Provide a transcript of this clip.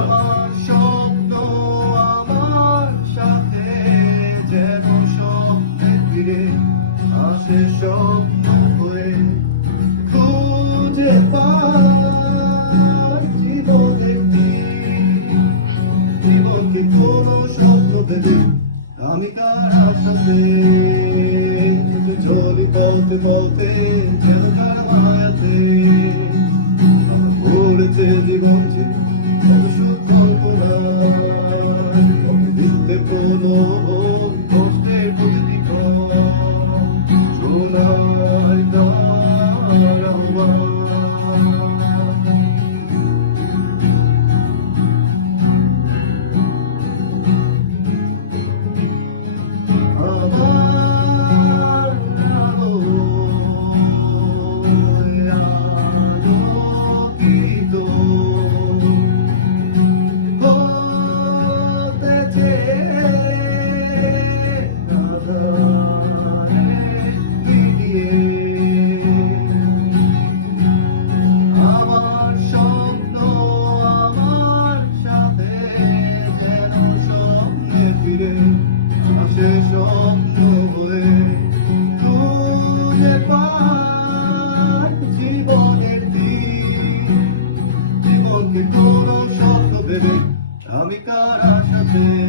আমার স্বপ্ন আমার সাথে যেন স্বপ্নে ফিরে আসে স্বপ্ন হয়ে খুঁজে পাই জীবনকে কোনো স্বপ্ন দেবে আমি কার আশাতে চলি পথে পথে যেন কার মায়াতে আমার ঘুরেছে জীবন যে কত সুন্দর তোমার নিত্যে কোনো কষ্টের প্রতিটি শোনাই তার আহ্বান আমার স্বপ্ন আমার সাথে যেন স্বপ্নে ফিরে আসে স্বপ্ন হয়ে খুঁজে পাই জীবনের দিন জীবনকে কোনো স্বপ্ন দেবে আমি কার আশাতে